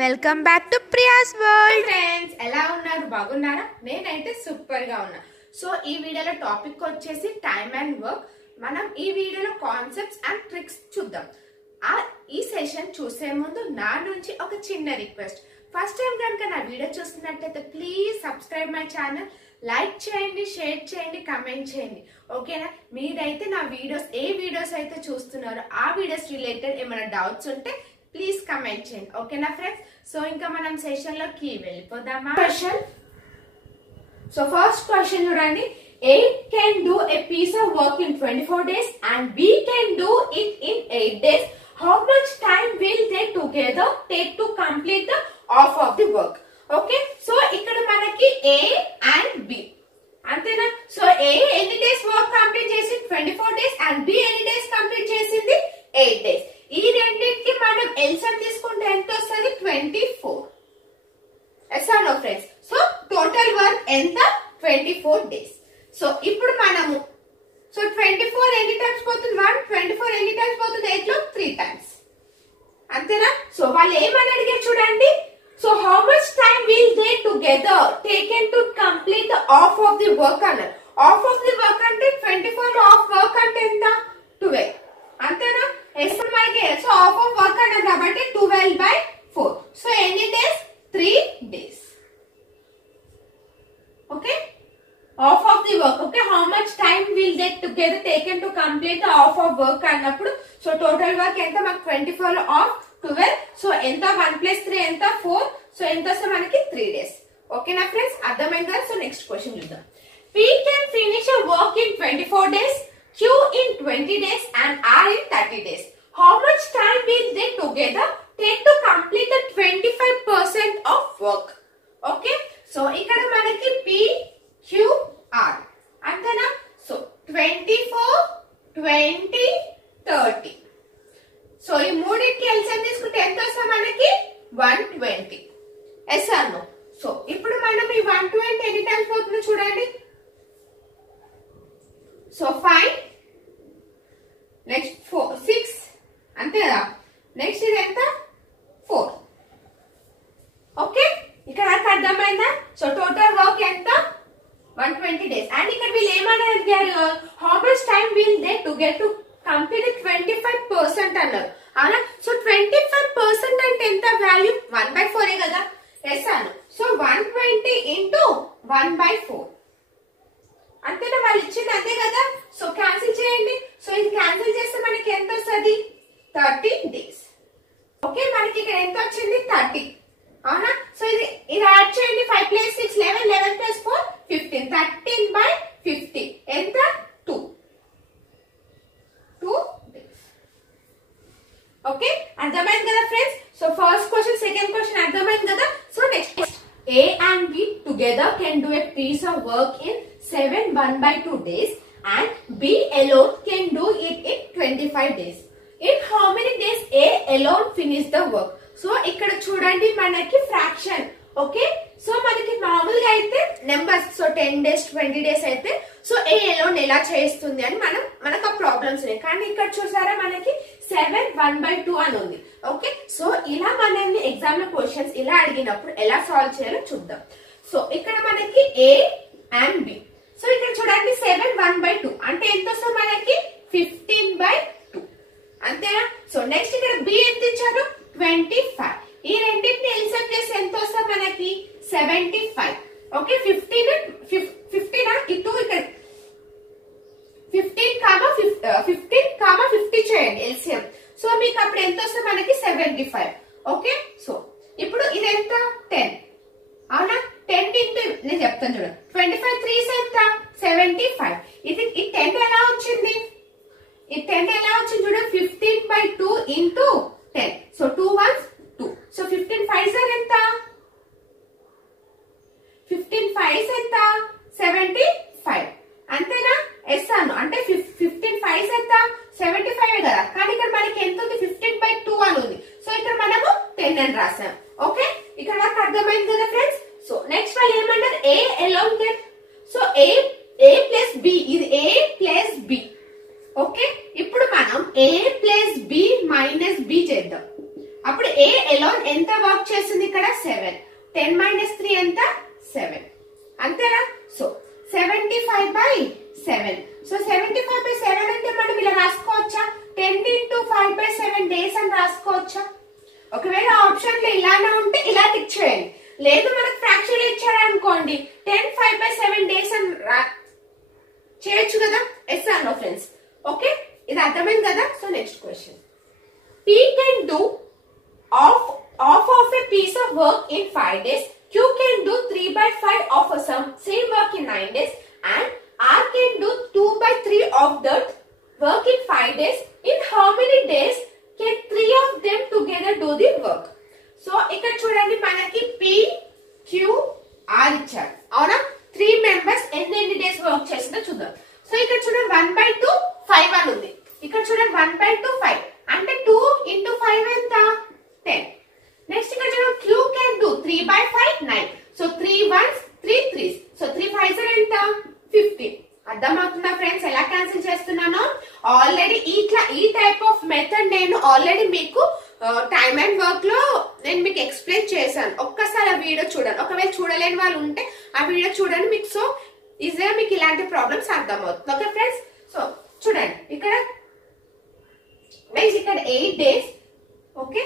Welcome back to Priya's world. Friends, ఎలా ఉన్నారు? బాగున్నారా? నేనైతే సూపర్ గా ఉన్నా. సో ఈ వీడియోలో టాపిక్ వచ్చేసి టైమ్ అండ్ వర్క్. మనం ఈ వీడియోలో కాన్సెప్ట్స్ అండ్ ట్రిక్స్ చూద్దాం. ఈ సెషన్ చూసే ముందు నా నుంచి ఒక చిన్న రిక్వెస్ట్. ఫస్ట్ టైం కనుక నా వీడియో చూస్తున్నట్లయితే please subscribe my channel, like చేయండి, షేర్ చేయండి, కమెంట్ చేయండి. ఓకేనా? మీరైతే నా వీడియోస్ ఏ వీడియోస్ అయితే చూస్తున్నారో ఆ వీడియోస్ రిలేటెడ్ ఏమైనా డౌట్స్ ఉంటే ప్లీజ్ కమెంట్ చేయండి. ఓకేనా ఫ్రెండ్స్? సో ఇంకా మనం సెషన్ లోకి వెళ్ళిపోదామా? క్వశ్చన్. సో ఫస్ట్ క్వశ్చన్ చూడండి. A can do a piece of work in 24 days and B can do it in 8 days. How much time will they together take to complete the half of the work? Okay, so ఇక్కడ మనకి A and B అంతేనా? So A ఎన్ని days work complete చేసి 24 days and B ఎన్ని days complete చేసింది 8 days. ఈ రెండింటికి మనం ఎల్సిఎం తీసుకుంటే ఎంత వస్తుంది? 24. Yes or no friends? So total work ఎంత? 24 డేస్. సో ఇప్పుడు మనము 24 ఎన్ని టైమ్స్ పోతుంది? 1. 24 ఎన్ని టైమ్స్ పోతుంది? 8 లో 3 టైమ్స్. అంతేనా? సో వాళ్ళు ఏమని అడిగారు చూడండి. So how much time will they together taken to complete the half of the work అన్నారు. హాఫ్ ఆఫ్ ది వర్క్ అంటే 24 హాఫ్ వర్క్ అంటే ఎంత? 12. అంతేనా? ఎప్పుడు మనకి సో హాఫ్ ఆఫ్ వర్క్ అన్నారు కాబట్టి 12/4. సో ఎన్ని days? 3 days. Okay, half of the work. Okay, how much time will they together taken to complete the half of work అన్నప్పుడు సో టోటల్ వర్క్ ఎంత? మనకు 24 ఆఫ్ 12. సో ఎంత? 1 + 3 ఎంత? 4. So ఎంత వస్తే మనకి 3 డేస్. ఓకేనా ఫ్రెండ్స్? అర్థమైంది కదా? సో నెక్స్ట్ క్వశ్చన్ చూద్దాం. P can finish a work in 24 days, Q in 20 days and R in 30 days. How much time will they together take to complete the 25% of work? Okay, so ఇక్కడ మనకి P, Q, R అంతేనా? So 24, 20, 30. So ఈ మూడింటికి LCM తీసుకుంటే ఎంత వస్తుంది మనకి? 120. Yes or no? So ఇప్పుడు మనం ఈ 120 ఎన్ని టైమ్స్ పోతుందో చూడండి. సో 5, నెక్స్ట్ 4, 6 అంతేనా? నెక్స్ట్ ఇది ఎంత? 4. ఓకే, ఇక్కడ అర్థమైందా? సో టోటల్ వర్క్ ఎంత? 120 డేస్. అండ్ ఇక్కడ వీళ్ళు ఏమని అడిగారు? How much time will they to get to complete 25% అన్నారు. అవునా? సో 25% అంటే ఎంత వాల్యూ? 1/4 కదా? ఎస్ అను. సో 120 ఇంటూ 1/4 అంతేనా? వాళ్ళు ఇచ్చింది అంతే కదా? సో క్యాన్సిల్ చేయండి. సో ఇది క్యాన్సిల్ చేస్తే మనకి ఎంత వస్తుంది? 30 డేస్. ఓకే, మనకి ఇక్కడ ఎంత వచ్చింది? 30. అవునా? సో ఇది యాడ్ చేయండి. 5 + 6 11, 11 + 4 15. 13/50 ఎంత? 2 డేస్. ఓకే, అర్థమైంది కదా friends? So first question, second question అర్థమైంది కదా? So next A and B together can do a piece of work in 7 1/2 days and B alone can do it in 25 days. In how many days A alone finish the work? So ఇక్కడ చూడండి మనకి fraction. Okay, so మనకి మామూలుగా అయితే numbers. So 10 days 20 days అయితే so ఏ alone ఎలా చేస్తుంది అని మనకు ఆ ప్రాబ్లమ్స్ ఉన్నాయి. కానీ ఇక్కడ చూసారా మనకి 7 1/2 అని ఉంది. ఓకే, సో ఇలా మనల్ని ఎగ్జామ్ లో క్వశ్చన్స్ ఇలా అడిగినప్పుడు ఎలా సాల్వ్ చేయాలో చూద్దాం. సో ఇక్కడ మనకి A అండ్ B. సో ఇక్కడ చూడండి 7 1/2 అంటే ఎంత వస్తుంది మనకి? 15/2 అంతేనా? సో నెక్స్ట్ ఇక్కడ B ఎంత ఇచ్చారు? 25. ఈ రెండింటిని ఎల్సిఎం చేసి ఎంత వస్తుంది మనకి? 75. ఓకే, 15 ఇటు ఇక్కడ 15, 50 చేయండి ఎల్సిఎం. సో మీకు అప్పుడు ఎంత వస్తుంది మనకి? 75. ఓకే, సో ఇప్పుడు ఇది ఎంత? 10. అవునా? 10 ఇంటూ నేను చెప్తాను చూడండి. 25 3s ఎంత? 75. ఇది ఈ 10 ఎలా వచ్చింది? ఈ 10 ఎలా వచ్చింది చూడండి. 15/2 into 10. So 2 1s 2. So 15 5s ఎంత? 15 5s ఎంత? 75. అంతేనా? ఎస్ అను. అంటే 15 5s ఎంత? 75 కదా? కానీ ఇక్కడ మనకి ఎంత ఉంది? 15/2 అని ఉంది. సో ఇక్కడ మనము 10 అని రాసాం. ఓకే, ఇక్కడ నాకు అర్థమైంది కదా ఫ్రెండ్స్? సో నెక్స్ట్ వాళ్ళు ఏమంటారు? A alone can. So A + B, ఇది A + B. ఓకే, ఇప్పుడు మనం A + B - B చేద్దాం. అప్పుడు ఏ ఎలోన్ ఎంత వర్క్ చేస్తుంది ఇక్కడ 7. 10 - 3 ఎంత 7 అంతేనా. సో 75/7. సో 75/7 అంటే మనం ఇలా రాసుకోవచ్చా 10 × 5/7 డేస్ అని రాసుకోవచ్చా. ఒకవేళ ఆప్షన్ లో ఇలానే ఉంటే ఇలా టిక్ చేయండి. లేదు మనకు ఫ్రాక్షన్ ఇచ్చాడు అనుకోండి 10 5/7 డేస్ అని చేయొచ్చు కదా. Yes or no friends. Okay ఇది అర్థమైంది కదా. So next question. P can do half of a piece of work in 5 days. Q can do 3/5 of a same work in 9 days. And R can do 2/3 of that work in 5 days. In how many days can 3 of them together do the work? So ఇక్కడ చూడండి మనకి P, Q, R ఇచ్చారు అవునా. 3 members ఎన్ని days work చేసిందో చూద్దాం. So ఇక్కడ చూడండి 1/2 5 అని ఉంది. ఇక్కడ చూడండి 1/2 5 అంటే 2 × 5 ఎంత 10. నెక్స్ట్ ఇక్కడ చూడండి Q can do 3/5 9. So 3 1s 3 3s. So 3 5s ఎంత 15. అర్థమవుతుందా ఫ్రెండ్స్ ఎలా క్యాన్సిల్ చేస్తున్నానో. ఆల్రెడీ ఈ టైప్ ఆఫ్ మెథడ్ నేను ఆల్రెడీ మీకు టైమ్ అండ్ వర్క్ లో నేను మీకు ఎక్స్ప్లెయిన్ చేశాను. ఒక్కసారి ఆ వీడియో చూడండి. ఒకవేళ చూడలేని వాళ్ళు ఉంటే ఆ వీడియో చూడండి. మీకు సో ఈజీగా మీకు ఇలాంటి ప్రాబ్లమ్స్ అర్థమవుతుంది. Okay friends. సో చూడండి ఇక్కడ 8 days. Okay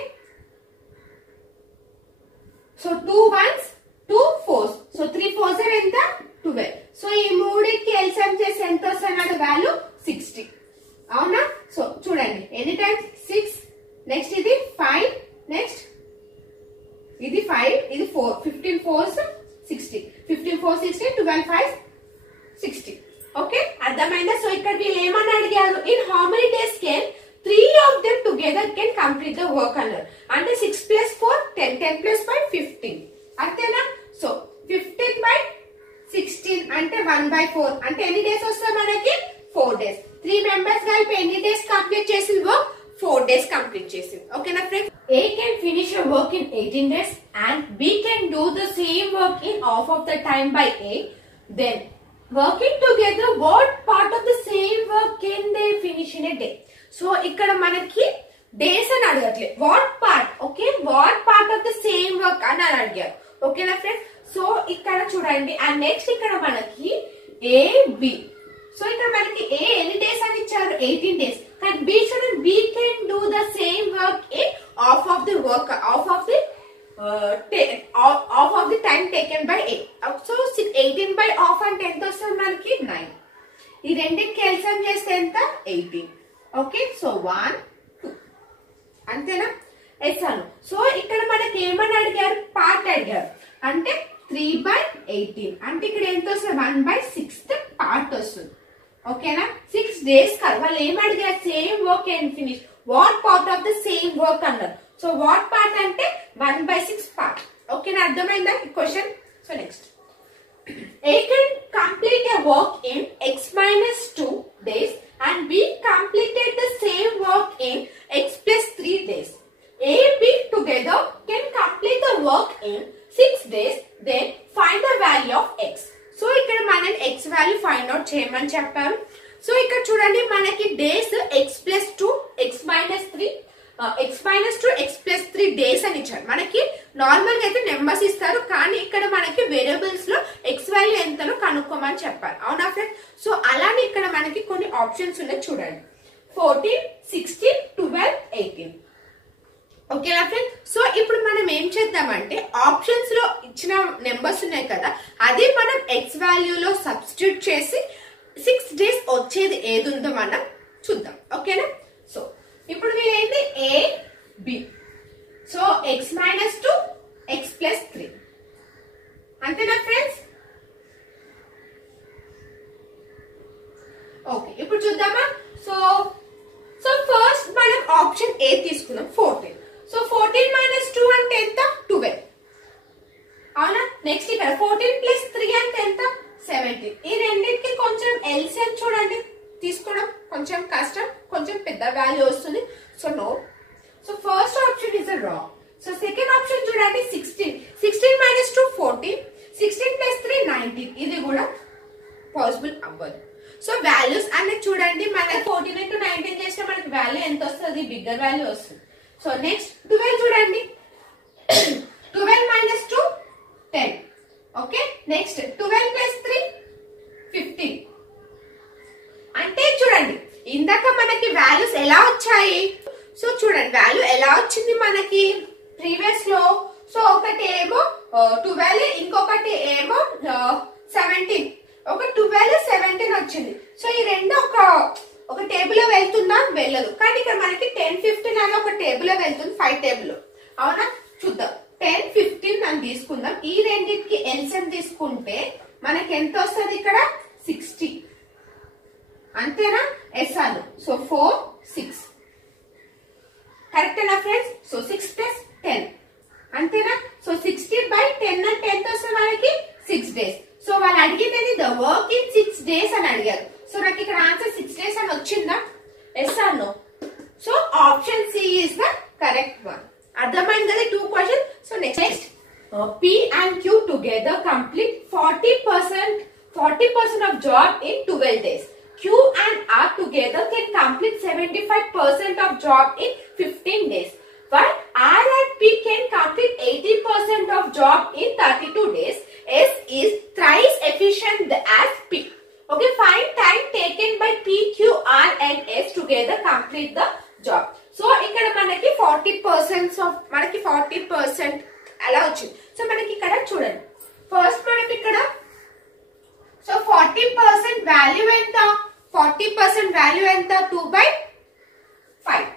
so 2 1s 2 4s. So 3 4s ఎంత 12. సో ఈ మూడికి ఎల్సిఎం చేసి ఎంత వస్తున్నది వాల్యూ 60 అవునా. సో చూడండి ఎన్ని టైమ్స్ 6. నెక్స్ట్ ఇది 5. నెక్స్ట్ ఇది 5 ఇది 4. 15 4s 60. 15 4 60 12 5 60. ఓకే అర్థమైందా. సో ఇక్కడ వీళ్ళు ఏమని అడిగారు in how many days can 3 of them together can complete the work అన్నారు. అంటే 6 + 4 10 10 + 5 15 అంతేనా. సో 15/16 అంటే 1/4 అంటే ఎన్ని డేస్ వస్తాయి మనకి 4 days. 3 మెంబర్స్ కలిపి ఎన్ని డేస్ కంప్లీట్ చేసింది వర్క్ 4 days కంప్లీట్ చేసింది. ఓకేనా friends. A can finish a work in 18 days and B can do the same work in half of the time by A. Then working together what part of the same work can they finish in a day? So ఇక్కడ మనకి days అని అడగట్లేదు what part. Okay what part of the same work అని అడిగారు. ఓకేనా friends. So ఇక్కడ చూడండి and next ఇక్కడ మనకి A B. సో ఇక్కడ మనకి A ఎన్ని డేస్ అని ఇచ్చారు 18 days. కానీ B చూడండి B can do the same work in half of the work half of the time taken by A. So 18/half అంటే ఎంత వస్తుంది మనకి 9. ఈ రెండింటికి ఎల్సిఎం చేస్తే ఎంత 18. ఓకే సో 1 2 అంతేనా. ఎస్సాను. సో ఇక్కడ మనకి ఏమని అడిగారు పార్ట్ అడిగారు అంటే 3/18 అంటే ఇక్కడ ఎంత వస్తుంది 1/6 పార్ట్ వస్తుంది. ఓకేనా 6 days కదా. వాళ్ళు ఏం అడిగారు same work and finish what part of the same work అన్నారు. సో వాట్ పార్ట్ అంటే 1/6 పార్ట్. ఓకేనా అర్థమైందా ఈ question. So next A can complete a work in x - 2 days and B completed the same work in x + 3 days. A B together can complete the work in 6 days. Then find the value of x. So ఇక్కడ మనం x value find out చేయమని చెప్పారు. So ఇక్కడ చూడండి మనకి days x + 2 x - 3 x - 2 x + 3 days అని ఇచ్చారు. మనకి నార్మల్ గా అయితే నెంబర్స్ ఇస్తారు కానీ ఇక్కడ మనకి వేరియబుల్స్ లో x వాల్యూ ఎంతనో కనుక్కోమని చెప్పారు అవునా ఫ్రెండ్స్. సో అలానే ఇక్కడ మనకి కొన్ని ఆప్షన్స్ ఉన్నాయి చూడండి 14 16 12 18. ఓకేనా ఫ్రెండ్స్. సో ఇప్పుడు మనం ఏం చేద్దామంటే ఆప్షన్స్ లో ఇచ్చిన నెంబర్స్ ఉన్నాయి కదా అది మనం x వాల్యూలో సబ్స్టిట్యూట్ చేసి 6 days వచ్చేది ఏది ఉందో మనం చూద్దాం. ఓకేనా. సో ఇప్పుడు ఏంటి A B. So x - 2 x + 3 అంతేనా ఫ్రెండ్స్. ఓకే ఇప్పుడు చూద్దామా. సో ఫస్ట్ మనం ఆప్షన్ A తీసుకుందాం 14. సో 14 - 2 అంటే ఎంత 12 అవునా. నెక్స్ట్ ఇక్కడ 14 + 3 అంటే ఎంత 17. ఈ రెండింటికి కొంచెం ఎల్సిఎం చూడండి తీసుకోవడం కొంచెం కష్టం కొంచెం పెద్ద వాల్యూ వస్తుంది. So no. So first option is wrong. So second option చూడండి 16 16 - 2 14 16 + 3 19. ఇది కూడా పాసిబుల్ అవ్వదు. సో వాల్యూస్ అనేది చూడండి మనకి 14 × 19 చేస్తే మనకి వాల్యూ ఎంత వస్తుంది బిగ్గర్ వాల్యూ వస్తుంది. సో నెక్స్ట్ 12 చూడండి నెక్స్ట్ 12 ప్లస్ 3 15. అంటే చూడండి ఇందాక మనకి వాల్యూస్ ఎలా వచ్చాయి. సో చూడండి వాల్యూ ఎలా వచ్చింది మనకి ప్రీవియస్ లో. సో ఒకటి ఏమో 12, ఇంకొకటి ఏమో 17. ఒక 12, 17 వచ్చింది. సో ఈ రెండు ఒక టేబుల్ లో వెళ్తుందా, వెళ్ళదు. కానీ ఇక్కడ మనకి 10, 15 అని ఒక టేబుల్ లో వెళ్తుంది, 5 టేబుల్. అవునా, చూద్దాం. 10, 15 అని తీసుకుందాం. ఈ రెండింటికి ఎల్సిఎం తీసుకుంటే మనకి ఎంత వస్తుంది ఇక్కడ 60. అంతేనా, ఎస్ అను. సో 4, 6 కరెక్టేనా ఫ్రెండ్స్. సో 6 ప్లస్ 10 అంతేనా. సో 60/10 అంటే ఎంత వస్తుంది మనకి 6 days. సో వాళ్ళు అడిగింది ద వర్క్ ఇన్ 6 days అని అడిగారు. సో నాకు ఇక్కడ ఆన్సర్ 6 days అని వచ్చిందా, yes or no. So option C is the correct one. అర్థమైంది కదా 2 question. So next P and Q together complete 40% of job in 12 days. Q and R together can complete 75% of job in 15 days. While R and P can complete 80% of job in 32 days. S is thrice efficient as P. Okay, find time taken by P, Q, R and S together complete the job. So ఇక్కడ మనకి 40% అలా వచ్చింది. So మనకి ఇక్కడ చూడండి first మనకి ఇక్కడ so 40% value ఎంత, 40% వాల్యూ ఎంత 2/5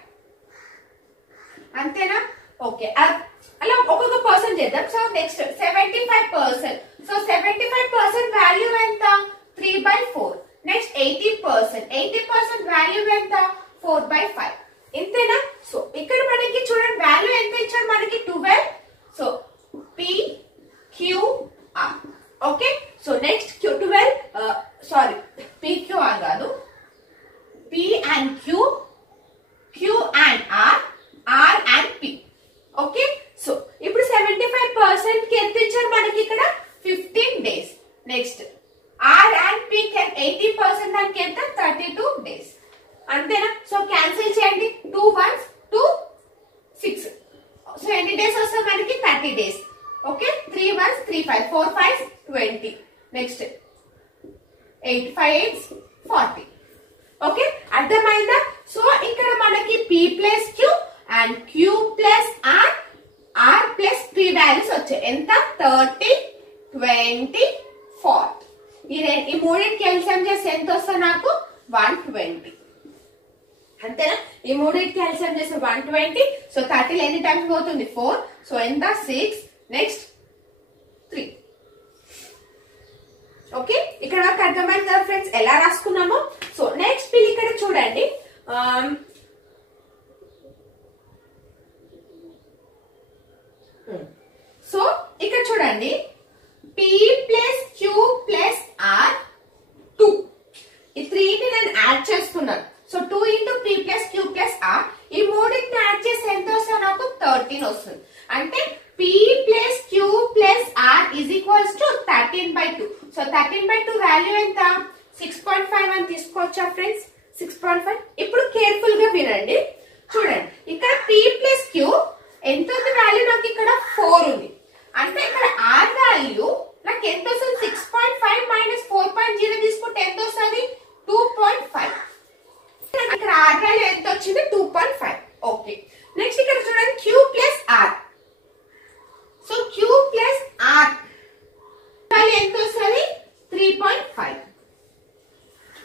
అంతేనా. ఓకే, అలా ఒక్కొక్క పర్సెంట్ చేద్దాం. So next 75%. సో 75% వాల్యూ ఎంత 3/4. నెక్స్ట్ 80% వాల్యూ ఎంత 4/5 ఇంతేనా. సో ఇక్కడ మనకి చూడండి వాల్యూ ఎంత ఇచ్చారు మనకి 12. So P, Q, R. Okay, so next PQR కాదు, P and Q, Q and R, R and P. Okay, so ఇప్పుడు 75% కి ఎంత ఇచ్చారు మనకి ఇక్కడ 15 days. Next R and P కి 80% దానికి ఎంత 32 days అంతేనా. సో క్యాన్సిల్ చేయండి. 2 1s 2 6. సో ఎన్ని డేస్ వస్తాయి మనకి 30 days. Okay, 3 1s 3 5 4 5s 20. Next 8 5 8s 40. Okay, అర్థమైందా. సో ఇక్కడ మనకి P plus Q and Q plus R, R plus P values వచ్చాయి. ఎంత 30 20 40. ఈ మూడింటికి ఎల్సిఎం చేస్తే ఎంత వస్తుంది నాకు 120 అంతేనా. ఈ మూడింటికి ఎల్సిఎం చేస్తే 120. సో 30 ఎన్ని టైమ్స్ పోతుంది 4. సో ఎంత 6. నెక్స్ట్ 3. ఓకే, ఇక్కడ నాకు అర్థమైంది కదా ఫ్రెండ్స్ ఎలా రాసుకున్నామో. సో నెక్స్ట్ పిల్ ఇక్కడ చూడండి. సో ఇక్కడ చూడండి P plus Q plus R 2. ఈ 3ని నేను యాడ్ చేస్తున్నాను. So 2 into P plus Q plus R. ఈ మూడింటిని యాడ్ చేస్తే ఎంత వస్తుంది నాకు 13 వస్తుంది. అంటే P plus Q plus R is equals to 13/2. So 13/2 value ఎంత 6.5 అని తీసుకోవచ్చా ఫ్రెండ్స్. 6.5. ఇప్పుడు కేర్ఫుల్ గా వినండి. చూడండి ఇక్కడ P plus Q ఎంత ఉంది వాల్యూ నాకు ఇక్కడ 4 ఉంది. అంటే ఇక్కడ R వాల్యూ నాకు ఎంత వస్తుంది 6.5 minus 4.0 తీసుకుంటే ఎంత వస్తుంది 2.5. ఇక్కడ R వాల్యూ ఎంత వచ్చింది 2.5. ఓకే, నెక్స్ట్ ఇక్కడ చూడండి Q plus R. So Q plus R value ఎంత వస్తుంది 3.5.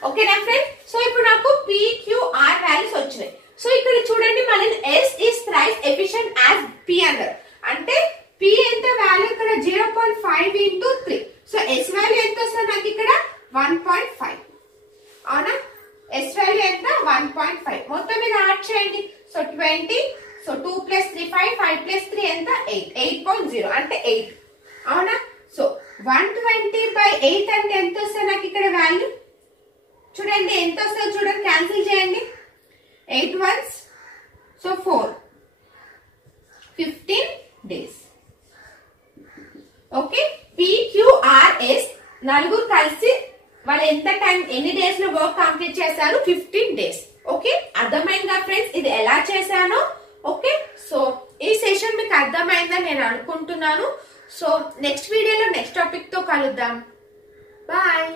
ఓకేనా ఫ్రెండ్స్. సో ఇప్పుడు నాకు P, Q, R వాల్యూస్ వచ్చినాయి. సో ఇక్కడ చూడండి మనకి S is thrice efficient as P అన్నారు. అంటే P ఎంత వాల్యూ ఇక్కడ 0.5 into 3. సో S వాల్యూ ఎంత వస్తుంది నాకు ఇక్కడ 1.5. అవునా, S వాల్యూ ఎంత 1.5. మొత్తం మీరు యాడ్ చేయండి. సో 20. సో 2 plus 3 5 5 plus 3 ఎంత 8. 8.0 అంటే 8. అవునా. సో 120/8 అంటే ఎంత వస్తుంది నాకు ఇక్కడ వాల్యూ చూడండి ఎంత వస్తుంది చూడండి. క్యాన్సిల్ చేయండి. 8 1s so 4 15 days. Okay, PQRS నలుగురు కలిసి వాళ్ళు ఎంత టైం ఎన్ని డేస్ లో వర్క్ కంప్లీట్ చేశారు 15 days. ఓకే, అర్థమైందా ఫ్రెండ్స్ ఇది ఎలా చేశానో. ఓకే, సో ఈ సెషన్ మీకు అర్థమైందని నేను అనుకుంటున్నాను. సో నెక్స్ట్ వీడియోలో నెక్స్ట్ టాపిక్ తో కలుద్దాం. బాయ్.